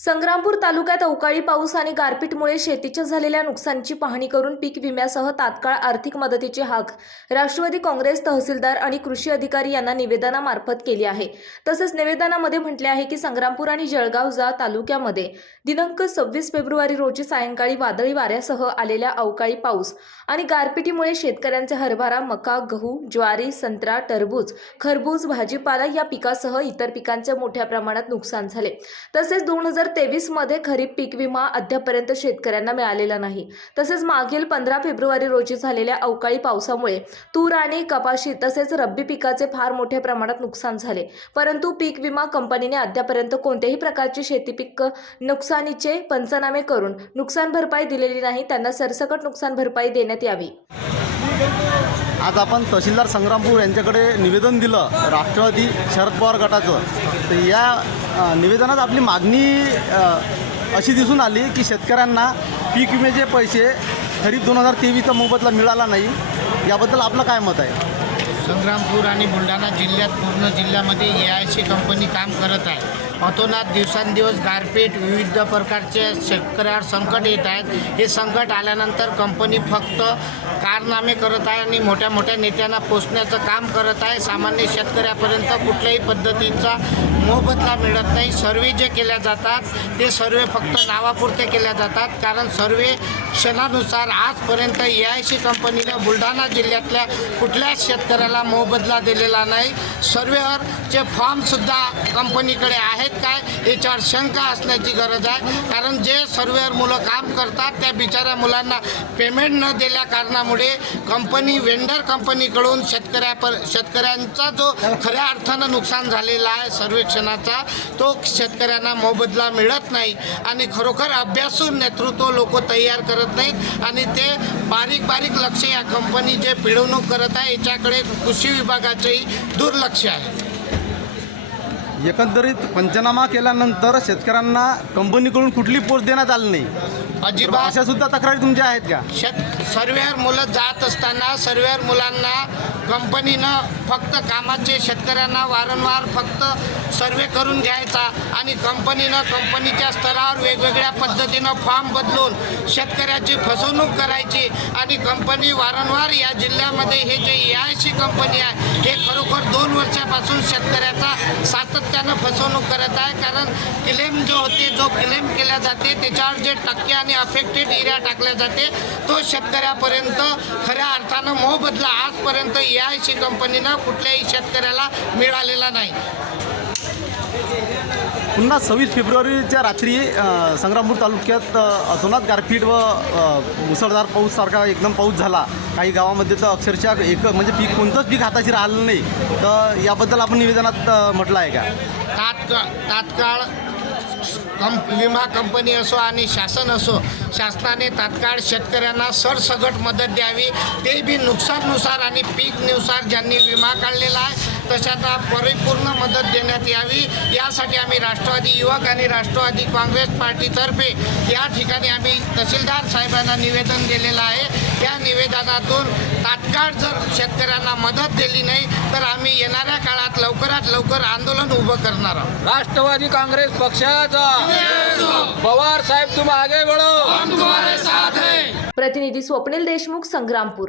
संग्रामपूर तालुक्यात अवकाळी पाऊस आणि गारपीटमुळे शेतीच्या झालेल्या नुकसानीची पाहणी करून पीक विम्यासह तात्काळ आर्थिक मदतीची हाक. राष्ट्रवादी काँग्रेस तहसीलदार आणि कृषी अधिकारी यांना निवेदनामार्फत केली आहे. तसेच निवेदनामध्ये म्हटले आहे की संग्रामपूर आणि जळगाव जा तालुक्यामध्ये दिनांक सव्वीस फेब्रुवारी रोजी सायंकाळी वादळी वाऱ्यासह आलेल्या अवकाळी पाऊस आणि गारपिटीमुळे शेतकऱ्यांचे हरभरा मका गहू ज्वारी संत्रा टरबूज खरबूज भाजीपाला या पिकासह इतर पिकांचे मोठ्या प्रमाणात नुकसान झाले. तसेच दोन हजार तेवीसमध्ये खरीप पीक विमा अद्यापर्यंत शेतकऱ्यांना मिळालेला नाही. तसेच मागील पंधरा फेब्रुवारी रोजी झालेल्या अवकाळी पावसामुळे तूर आणि कपाशी तसेच रब्बी पिकाचे फार मोठ्या प्रमाणात नुकसान झाले. परंतु पीक विमा कंपनीने अद्यापर्यंत कोणत्याही प्रकारची शेती पीक नुकसानीचे पंचनामे करून नुकसान भरपाई दिलेली नाही. त्यांना सरसकट नुकसान भरपाई देण्यात यावी. आज आपण तहसीलदार संग्रामपूर यांच्याकडे निवेदन दिलं. राष्ट्रवादी शरद पवार गटाचं. तर या निवेदनात आपली मागणी अशी दिसून आली की शेतकऱ्यांना पीक विम्याचे पैसे खरीप दोन हजार तेवीसचा मोबदला मिळाला नाही. याबद्दल आपलं काय मत आहे? संग्रामपूर आणि बुलढाणा जिल्ह्यात पूर्ण जिल्ह्यामध्ये ए आय सी कंपनी काम करत आहे. अतोनात दिवसांदिवस गारपीट विविध प्रकारचे शेतकऱ्यावर संकट येत आहेत हे संकट आल्यानंतर कंपनी फक्त कारनामे करत आहे आणि मोठ्या मोठ्या नेत्यांना पोचण्याचं काम करत आहे. सामान्य शेतकऱ्यापर्यंत कुठल्याही पद्धतीचा मोबदला मिळत नाही. सर्वे जे केल्या जातात ते सर्वे फक्त नावापुरते केल्या जातात. कारण सर्वे क्षणानुसार आजपर्यंत ए आय सी कंपनीनं बुलढाणा जिल्ह्यातल्या कुठल्याच शेतकऱ्याला मोबदला दिलेला नाही. सर्वेअरचे फॉर्मसुद्धा कंपनीकडे आहेत काय? याच्यावर शंका असण्याची गरज आहे. कारण जे सर्वेअर मुलं काम करतात त्या बिचाऱ्या मुलांना पेमेंट न दिल्या कारणामुळे कंपनी वेंडर कंपनीकडून शेतकऱ्यापर शेतकऱ्यांचा जो खऱ्या अर्थानं नुकसान झालेला आहे सर्वेक्षणाचा तो शेतकऱ्यांना मोबदला मिळत नाही. आणि खरोखर अभ्यासून नेतृत्व लोक तयार करत नाहीत. आणि ते बारीक बारीक लक्ष या कंपनी जे पिळवणूक करत आहे. याच्याकडे कृषी विभागाचंही दुर्लक्ष आहे. एकंदरीत पंचनामा केल्यानंतर शेतकऱ्यांना कंपनीकडून कुठली पोच देण्यात आली नाही? अजिबात. अशा सुद्धा तक्रारी तुमच्या आहेत का? शेत सर्वेवर मुलं जात असताना सर्वेवर मुलांना कंपनीनं फक्त कामाचे शेतकऱ्यांना वारंवार फक्त सर्वे करून घ्यायचा आणि कंपनीनं कंपनीच्या स्तरावर वेगवेगळ्या पद्धतीनं फॉर्म बदलून शेतकऱ्याची फसवणूक करायची आणि कंपनी वारंवार या जिल्ह्यामध्ये हे जे ए आय सी कंपनी आहे हे खरोखर दोन वर्षापासून शेतकऱ्याचा सातत्यानं फसवणूक करत आहे. कारण क्लेम जो होते जो क्लेम केल्या जाते त्याच्यावर जे टक्के आणि अफेक्टेड एरिया टाकल्या जाते तो शेतकऱ्यापर्यंत खऱ्या अर्थानं मोबदला आजपर्यंत ए आय सी कंपनीनं कुठल्याही शेतकऱ्याला मिळालेला नाही. पुन्हा सव्वीस फेब्रुवारीच्या रात्री संग्रामपूर तालुक्यात अतोनात गारपीट व मुसळधार पाऊससारखा एकदम पाऊस झाला. काही गावामध्ये तर अक्षरशः एक म्हणजे पीक कोणतंच पीक हाताशी राहिलं नाही. तर याबद्दल आपण निवेदनात म्हटलं आहे का? तात्काळ तात्काळ कंप विमा कंपनी असो आणि शासन असो शासनाने तात्काळ शेतकऱ्यांना सरसगट मदत द्यावी. ते बी नुकसाननुसार आणि पीकनुसार ज्यांनी विमा काढलेला आहे तशांना परिपूर्ण मदत देण्यात यावी. यासाठी आम्ही राष्ट्रवादी युवक आणि राष्ट्रवादी काँग्रेस पार्टीतर्फे या ठिकाणी आम्ही तहसीलदार साहेबांना निवेदन दिलेलं आहे. या निवेदनातून तात्काळ जर शेतकऱ्यांना मदत दिली नाही तर आम्ही येणाऱ्या काळात लवकरात लवकर आंदोलन उभं करणार आहोत. राष्ट्रवादी काँग्रेस पक्षाचा पवार साहेब तुम आगे बढ़ो प्रतिनिधी स्वप्नील देशमुख संग्रामपूर.